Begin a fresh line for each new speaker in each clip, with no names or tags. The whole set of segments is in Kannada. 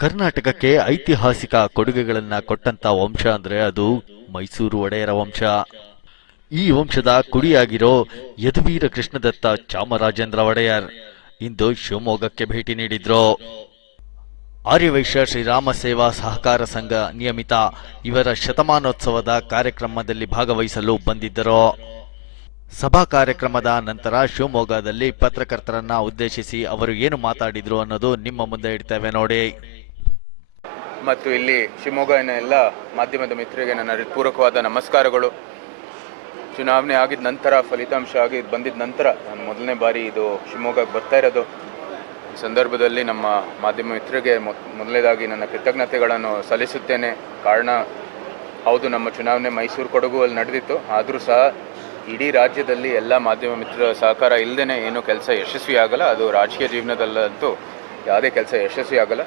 ಕರ್ನಾಟಕಕ್ಕೆ ಐತಿಹಾಸಿಕ ಕೊಡುಗೆಗಳನ್ನ ಕೊಟ್ಟಂತ ವಂಶ ಅಂದ್ರೆ ಅದು ಮೈಸೂರು ಒಡೆಯರ ವಂಶ. ಈ ವಂಶದ ಕುಡಿಯಾಗಿರೋ ಯದುವೀರ ಕೃಷ್ಣದತ್ತ ಚಾಮರಾಜೇಂದ್ರ ಒಡೆಯರ್ ಇಂದು ಶಿವಮೊಗ್ಗಕ್ಕೆ ಭೇಟಿ ನೀಡಿದ್ರು. ಆರ್ಯವೈಶ್ಯ ಶ್ರೀರಾಮ ಸೇವಾ ಸಹಕಾರ ಸಂಘ ನಿಯಮಿತ ಇವರ ಶತಮಾನೋತ್ಸವದ ಕಾರ್ಯಕ್ರಮದಲ್ಲಿ ಭಾಗವಹಿಸಲು ಬಂದಿದ್ದರು. ಸಭಾ ಕಾರ್ಯಕ್ರಮದ ನಂತರ ಶಿವಮೊಗ್ಗದಲ್ಲಿ ಪತ್ರಕರ್ತರನ್ನ ಉದ್ದೇಶಿಸಿ ಅವರು ಏನು ಮಾತಾಡಿದ್ರು ಅನ್ನೋದು ನಿಮ್ಮ ಮುಂದೆ ಇಡ್ತೇವೆ ನೋಡಿ.
ಮತ್ತು ಇಲ್ಲಿ ಶಿವಮೊಗ್ಗನ ಎಲ್ಲ ಮಾಧ್ಯಮದ ಮಿತ್ರರಿಗೆ ನನ್ನ ಹೃತ್ಪೂರ್ವಕವಾದ ನಮಸ್ಕಾರಗಳು. ಚುನಾವಣೆ ಆಗಿದ ನಂತರ, ಫಲಿತಾಂಶ ಆಗಿ ಬಂದಿದ ನಂತರ, ನಾನು ಮೊದಲನೇ ಬಾರಿ ಇದು ಶಿವಮೊಗ್ಗಕ್ಕೆ ಬರ್ತಾ ಇರೋದು. ಈ ಸಂದರ್ಭದಲ್ಲಿ ನಮ್ಮ ಮಾಧ್ಯಮ ಮಿತ್ರರಿಗೆ ಮೊದ್- ಮೊದಲನೇದಾಗಿ ನನ್ನ ಕೃತಜ್ಞತೆಗಳನ್ನು ಸಲ್ಲಿಸುತ್ತೇನೆ. ಕಾರಣ, ಹೌದು, ನಮ್ಮ ಚುನಾವಣೆ ಮೈಸೂರು ಕೊಡಗು ಅಲ್ಲಿ ನಡೆದಿತ್ತು. ಆದರೂ ಸಹ, ಇಡೀ ರಾಜ್ಯದಲ್ಲಿ ಎಲ್ಲ ಮಾಧ್ಯಮ ಮಿತ್ರರ ಸಹಕಾರ ಇಲ್ಲದೇ ಏನೂ ಕೆಲಸ ಯಶಸ್ವಿ ಆಗಲ್ಲ ಅದು ರಾಜಕೀಯ ಜೀವನದಲ್ಲಂತೂ ಯಾವುದೇ ಕೆಲಸ ಯಶಸ್ವಿ ಆಗಲ್ಲ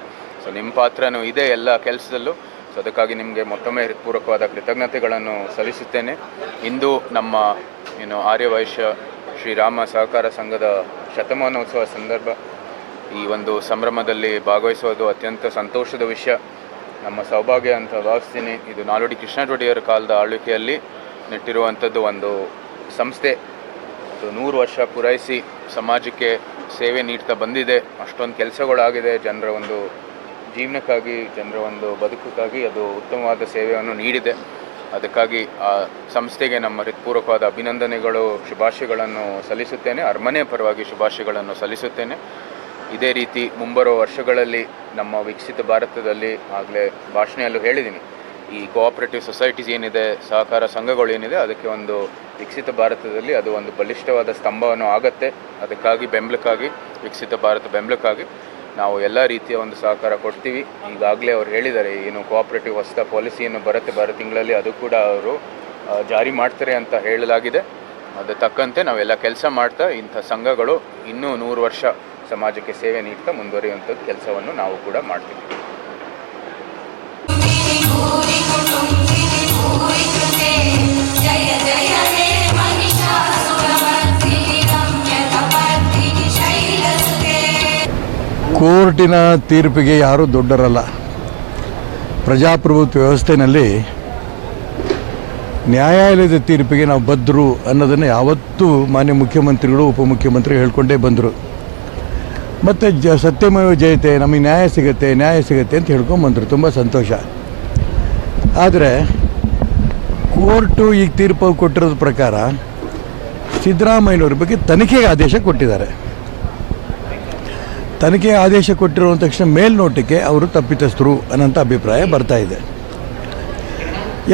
ಸೊ ನಿಮ್ಮ ಪಾತ್ರನೂ ಇದೆ ಎಲ್ಲ ಕೆಲಸದಲ್ಲೂ. ಸೊ ಅದಕ್ಕಾಗಿ ನಿಮಗೆ ಮತ್ತೊಮ್ಮೆ ಹೃತ್ಪೂರ್ವಕವಾದ ಕೃತಜ್ಞತೆಗಳನ್ನು ಸಲ್ಲಿಸುತ್ತೇನೆ. ಇಂದು ನಮ್ಮ ಏನು ಆರ್ಯವೈಶ್ಯ ಶ್ರೀರಾಮ ಸಹಕಾರ ಸಂಘದ ಶತಮಾನೋತ್ಸವ ಸಂದರ್ಭ. ಈ ಒಂದು ಸಂಭ್ರಮದಲ್ಲಿ ಭಾಗವಹಿಸೋದು ಅತ್ಯಂತ ಸಂತೋಷದ ವಿಷಯ. ನಮ್ಮ ಸೌಭಾಗ್ಯ ಅಂತ ಭಾವಿಸ್ತೀನಿ. ಇದು ನಾಲ್ವಡಿ ಕೃಷ್ಣ ಒಡೆಯರ ಕಾಲದ ಆಳ್ವಿಕೆಯಲ್ಲಿ ನೆಟ್ಟಿರುವಂಥದ್ದು ಒಂದು ಸಂಸ್ಥೆ. ನೂರು ವರ್ಷ ಪೂರೈಸಿ ಸಮಾಜಕ್ಕೆ ಸೇವೆ ನೀಡ್ತಾ ಬಂದಿದೆ. ಅಷ್ಟೊಂದು ಕೆಲಸಗಳಾಗಿದೆ. ಜನರ ಒಂದು ಜೀವನಕ್ಕಾಗಿ ಜನರ ಒಂದು ಬದುಕಕ್ಕಾಗಿ ಅದು ಉತ್ತಮವಾದ ಸೇವೆಯನ್ನು ನೀಡಿದೆ. ಅದಕ್ಕಾಗಿ ಆ ಸಂಸ್ಥೆಗೆ ನಮ್ಮ ಹೃತ್ಪೂರ್ವಕವಾದ ಅಭಿನಂದನೆಗಳು, ಶುಭಾಶಯಗಳನ್ನು ಸಲ್ಲಿಸುತ್ತೇನೆ. ಅರಮನೆ ಪರವಾಗಿ ಶುಭಾಶಯಗಳನ್ನು ಸಲ್ಲಿಸುತ್ತೇನೆ. ಇದೇ ರೀತಿ ಮುಂಬರುವ ವರ್ಷಗಳಲ್ಲಿ ನಮ್ಮ ವಿಕಸಿತ ಭಾರತದಲ್ಲಿ ಆಗಲೇ ಭಾಷಣೆಯಲ್ಲೂ ಹೇಳಿದ್ದೀನಿ. ಈ ಕೋಆಪರೇಟಿವ್ ಸೊಸೈಟೀಸ್ ಏನಿದೆ, ಸಹಕಾರ ಸಂಘಗಳು ಏನಿದೆ, ಅದಕ್ಕೆ ಒಂದು ವಿಕಸಿತ ಭಾರತದಲ್ಲಿ ಅದು ಒಂದು ಬಲಿಷ್ಠವಾದ ಸ್ತಂಭವನ್ನು ಆಗತ್ತೆ. ಅದಕ್ಕಾಗಿ ಬೆಂಬಲಕ್ಕಾಗಿ, ವಿಕಸಿತ ಭಾರತ ಬೆಂಬಲಕ್ಕಾಗಿ. ನಾವು ಎಲ್ಲ ರೀತಿಯ ಒಂದು ಸಹಕಾರ ಕೊಡ್ತೀವಿ. ಈಗಾಗಲೇ ಅವ್ರು ಹೇಳಿದ್ದಾರೆ, ಏನು ಕೋಆಪರೇಟಿವ್ ಹೊಸ ಪಾಲಿಸಿಯನ್ನು ಬರುತ್ತೆ, ಬರೋ ತಿಂಗಳಲ್ಲಿ ಅದು ಕೂಡ ಅವರು ಜಾರಿ ಮಾಡ್ತಾರೆ ಅಂತ ಹೇಳಲಾಗಿದೆ. ಅದು ತಕ್ಕಂತೆ ನಾವೆಲ್ಲ ಕೆಲಸ ಮಾಡ್ತಾ ಇಂಥ ಸಂಘಗಳು ಇನ್ನೂ ನೂರು ವರ್ಷ ಸಮಾಜಕ್ಕೆ ಸೇವೆ ನೀಡ್ತಾ ಮುಂದುವರಿಯುವಂಥದ್ದು ಕೆಲಸವನ್ನು ನಾವು ಕೂಡ ಮಾಡ್ತೀವಿ.
ಕೋರ್ಟಿನ ತೀರ್ಪಿಗೆ ಯಾರೂ ದೊಡ್ಡರಲ್ಲ. ಪ್ರಜಾಪ್ರಭುತ್ವ ವ್ಯವಸ್ಥೆಯಲ್ಲಿ ನ್ಯಾಯಾಲಯದ ತೀರ್ಪಿಗೆ ನಾವು ಬದ್ದರು ಅನ್ನೋದನ್ನು ಯಾವತ್ತೂ ಮಾನ್ಯ ಮುಖ್ಯಮಂತ್ರಿಗಳು, ಉಪಮುಖ್ಯಮಂತ್ರಿ ಹೇಳ್ಕೊಂಡೇ ಬಂದರು. ಮತ್ತು ಜ ಸತ್ಯಮೇವ ಜಯತೆ, ನಮಗೆ ನ್ಯಾಯ ಸಿಗುತ್ತೆ ನ್ಯಾಯ ಸಿಗುತ್ತೆ ಅಂತ ಹೇಳ್ಕೊಂಡು ಬಂದರು. ತುಂಬ ಸಂತೋಷ. ಆದರೆ ಕೋರ್ಟು ಈಗ ತೀರ್ಪು ಕೊಟ್ಟಿರೋದ್ರ ಪ್ರಕಾರ ಸಿದ್ದರಾಮಯ್ಯನವ್ರ ಬಗ್ಗೆ ತನಿಖೆಗೆ ಆದೇಶ ಕೊಟ್ಟಿದ್ದಾರೆ. ತನಿಖೆ ಆದೇಶ ಕೊಟ್ಟಿರುವ ತಕ್ಷಣ ಮೇಲ್ನೋಟಕ್ಕೆ ಅವರು ತಪ್ಪಿತಸ್ಥರು ಅನ್ನೋಂಥ ಅಭಿಪ್ರಾಯ ಬರ್ತಾ ಇದೆ.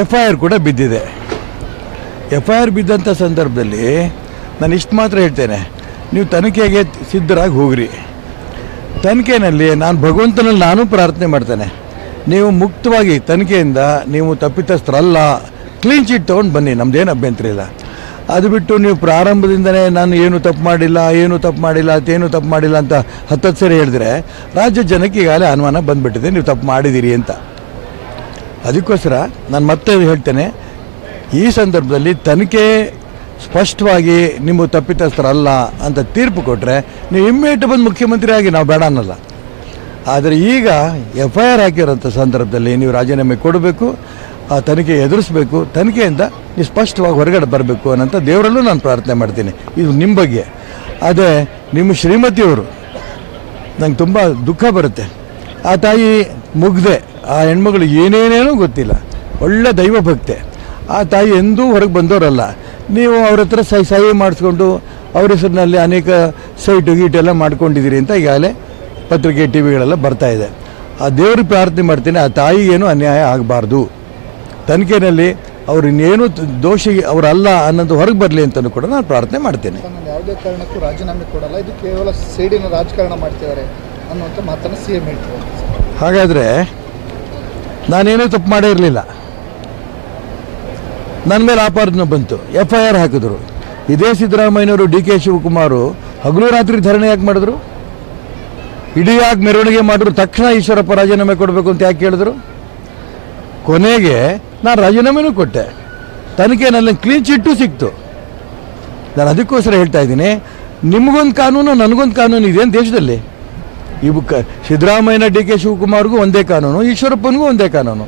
ಎಫ್ ಐ ಆರ್ ಕೂಡ ಬಿದ್ದಿದೆ. ಎಫ್ ಐ ಆರ್ ಬಿದ್ದಂಥ ಸಂದರ್ಭದಲ್ಲಿ ನಾನು ಇಷ್ಟು ಮಾತ್ರ ಹೇಳ್ತೇನೆ, ನೀವು ತನಿಖೆಗೆ ಸಿದ್ಧರಾಗಿ ಹೋಗ್ರಿ. ತನಿಖೆಯಲ್ಲಿ ನಾನು ಭಗವಂತನಲ್ಲಿ ನಾನು ಪ್ರಾರ್ಥನೆ ಮಾಡ್ತೇನೆ. ನೀವು ಮುಕ್ತವಾಗಿ ತನಿಖೆಯಿಂದ ನೀವು ತಪ್ಪಿತಸ್ಥರಲ್ಲ ಕ್ಲೀನ್ ಚಿಟ್ ತೊಗೊಂಡು ಬನ್ನಿ, ನಮ್ದೇನು ಅಭ್ಯಂತರ ಇಲ್ಲ. ಅದು ಬಿಟ್ಟು ನೀವು ಪ್ರಾರಂಭದಿಂದನೇ ನಾನು ಏನು ತಪ್ಪು ಮಾಡಿಲ್ಲ, ಏನು ತಪ್ಪು ಮಾಡಿಲ್ಲ, ಅದೇನು ತಪ್ಪು ಮಾಡಿಲ್ಲ ಅಂತ ಹತ್ತತ್ತು ಸರಿ ಹೇಳಿದ್ರೆ ರಾಜ್ಯ ಜನಕ್ಕೆ ಈಗಾಗಲೇ ಅನುಮಾನ ಬಂದುಬಿಟ್ಟಿದೆ, ನೀವು ತಪ್ಪು ಮಾಡಿದ್ದೀರಿ ಅಂತ. ಅದಕ್ಕೋಸ್ಕರ ನಾನು ಮತ್ತೆ ಹೇಳ್ತೇನೆ, ಈ ಸಂದರ್ಭದಲ್ಲಿ ತನಿಖೆ ಸ್ಪಷ್ಟವಾಗಿ ನಿಮ್ಮ ತಪ್ಪಿತಸ್ಥರಲ್ಲ ಅಂತ ತೀರ್ಪು ಕೊಟ್ಟರೆ ನೀವು ಇಮ್ಮಿಡಿಯೇಟ್ ಬಂದು ಮುಖ್ಯಮಂತ್ರಿ ಆಗಿ ನಾವು ಬೇಡ ಅನ್ನಲ್ಲ. ಆದರೆ ಈಗ ಎಫ್ ಐ ಆರ್ ಹಾಕಿರೋಂಥ ಸಂದರ್ಭದಲ್ಲಿ ನೀವು ರಾಜೀನಾಮೆ ಕೊಡಬೇಕು ಆ ತನಿಖೆ ಎದುರಿಸಬೇಕು, ತನಿಖೆಯಿಂದ ನೀವು ಸ್ಪಷ್ಟವಾಗಿ ಹೊರಗಡೆ ಬರಬೇಕು ಅನ್ನೋಂಥ ದೇವರಲ್ಲೂ ನಾನು ಪ್ರಾರ್ಥನೆ ಮಾಡ್ತೀನಿ. ಇದು ನಿಮ್ಮ ಬಗ್ಗೆ. ಅದೇ ನಿಮ್ಮ ಶ್ರೀಮತಿಯವರು ನಂಗೆ ತುಂಬ ದುಃಖ ಬರುತ್ತೆ. ಆ ತಾಯಿ ಮುಗ್ದೆ, ಆ ಹೆಣ್ಮಗಳು ಏನೇನೇನೂ ಗೊತ್ತಿಲ್ಲ. ಒಳ್ಳೆ ದೈವ ಭಕ್ತೆ. ಆ ತಾಯಿ ಎಂದೂ ಹೊರಗೆ ಬಂದವರಲ್ಲ. ನೀವು ಅವ್ರ ಹತ್ರ ಸಹಿ ಸಹಿ ಮಾಡಿಸ್ಕೊಂಡು ಅವ್ರ ಹೆಸರಿನಲ್ಲಿ ಅನೇಕ ಸೈಟು ಗೀಟೆಲ್ಲ ಮಾಡ್ಕೊಂಡಿದ್ದೀರಿ ಅಂತ ಈಗಾಗಲೇ ಪತ್ರಿಕೆ ಟಿ ವಿಗಳೆಲ್ಲ ಇದೆ. ಆ ದೇವ್ರಿಗೆ ಪ್ರಾರ್ಥನೆ ಮಾಡ್ತೀನಿ, ಆ ತಾಯಿಗೇನು ಅನ್ಯಾಯ ಆಗಬಾರ್ದು. ತನಿಖೆಯಲ್ಲಿ ಅವರು ಇನ್ನೇನು ದೋಷಿ ಅವರಲ್ಲ ಅನ್ನೋದು ಹೊರಗೆ ಬರಲಿ ಅಂತಲೂ ಕೂಡ ನಾನು ಪ್ರಾರ್ಥನೆ ಮಾಡ್ತೇನೆ.
ಯಾವುದೇ ಕಾರಣಕ್ಕೂ ರಾಜೀನಾಮೆ ಕೊಡಲ್ಲ. ಇದು ಕೇವಲ ಸೇಡಿನ ರಾಜಕಾರಣ ಮಾಡ್ತಿದ್ದಾರೆ ಅನ್ನುವಂಥ ಮಾತನ್ನು ಸಿ ಎಂ ಹೇಳ್ತಾರೆ
ಹಾಗಾದರೆ ನಾನೇನೂ ತಪ್ಪು ಮಾಡೇ ಇರಲಿಲ್ಲ. ನನ್ನ ಮೇಲೆ ಆಪಾದನೆ ಬಂತು. ಎಫ್ ಐ ಆರ್ ಹಾಕಿದ್ರು. ಇದೇ ಸಿದ್ದರಾಮಯ್ಯನವರು ಡಿ ಕೆ ಶಿವಕುಮಾರು ಹಗಲು ರಾತ್ರಿ ಧರಣಿ ಯಾಕೆ ಮಾಡಿದ್ರು? ಇಡೀ ಯಾಕೆ ಮೆರವಣಿಗೆ ಮಾಡಿದ್ರು ತಕ್ಷಣ ಈಶ್ವರಪ್ಪ ರಾಜೀನಾಮೆ ಕೊಡಬೇಕು ಅಂತ ಯಾಕೆ ಕೇಳಿದ್ರು? ಕೊನೆಗೆ ನಾನು ರಾಜೀನಾಮೆನೂ ಕೊಟ್ಟೆ. ತನಿಖೆ ನನ್ನ ಕ್ಲೀನ್ ಚಿಟ್ಟು ಸಿಕ್ತು. ನಾನು ಅದಕ್ಕೋಸ್ಕರ ಹೇಳ್ತಾ ಇದ್ದೀನಿ, ನಿಮಗೊಂದು ಕಾನೂನು, ನನಗೊಂದು ಕಾನೂನು ಇದೆ ಅಂತ ದೇಶದಲ್ಲಿ. ಇವು ಕ ಸಿದ್ದರಾಮಯ್ಯನ ಡಿ ಕೆ ಶಿವಕುಮಾರ್ಗೂ ಒಂದೇ ಕಾನೂನು, ಈಶ್ವರಪ್ಪನಿಗೂ ಒಂದೇ ಕಾನೂನು.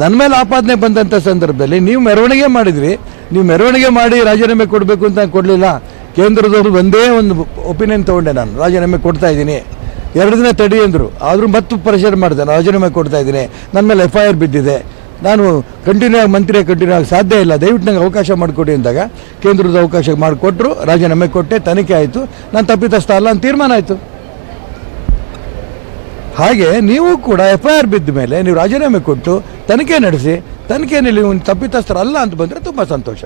ನನ್ನ ಮೇಲೆ ಆಪಾದನೆ ಬಂದಂಥ ಸಂದರ್ಭದಲ್ಲಿ ನೀವು ಮೆರವಣಿಗೆ ಮಾಡಿದ್ರಿ. ನೀವು ಮೆರವಣಿಗೆ ಮಾಡಿ ರಾಜೀನಾಮೆ ಕೊಡಬೇಕು ಅಂತ ಕೊಡಲಿಲ್ಲ. ಕೇಂದ್ರದವರು ಒಂದೇ ಒಂದು ಒಪಿನಿಯನ್ ತೊಗೊಂಡೆ ನಾನು ರಾಜೀನಾಮೆ ಕೊಡ್ತಾ ಇದ್ದೀನಿ. ಎರಡು ದಿನ ತಡಿ ಅಂದರು. ಆದರೂ ಮತ್ತು ಪ್ರೆಷರ್ ಮಾಡಿದೆ. ನಾನು ರಾಜೀನಾಮೆ ಕೊಡ್ತಾ ಇದ್ದೀನಿ. ನನ್ನ ಮೇಲೆ ಎಫ್ ಐ ಆರ್ ಬಿದ್ದಿದೆ. ನಾನು ಕಂಟಿನ್ಯೂ ಆಗಿ ಮಂತ್ರಿ ಕಂಟಿನ್ಯೂ ಆಗಿ ಸಾಧ್ಯ ಇಲ್ಲ. ದಯವಿಟ್ಟು ನನಗೆ ಅವಕಾಶ ಮಾಡಿಕೊಡಿ ಅಂದಾಗ ಕೇಂದ್ರದ ಅವಕಾಶ ಮಾಡಿಕೊಟ್ರು, ರಾಜೀನಾಮೆ ಕೊಟ್ಟೆ, ತನಿಖೆ ಆಯಿತು. ನಾನು ತಪ್ಪಿತಸ್ಥ ಅಲ್ಲ ಅಂತ ತೀರ್ಮಾನ ಆಯಿತು. ಹಾಗೆ ನೀವು ಕೂಡ ಎಫ್ ಐ ಆರ್ ಬಿದ್ದ ಮೇಲೆ ನೀವು ರಾಜೀನಾಮೆ ಕೊಟ್ಟು ತನಿಖೆ ನಡೆಸಿ, ತನಿಖೆಯಲ್ಲಿ ನೀವು ತಪ್ಪಿತಸ್ಥರಲ್ಲ ಅಂತ ಬಂದರೆ ತುಂಬ ಸಂತೋಷ.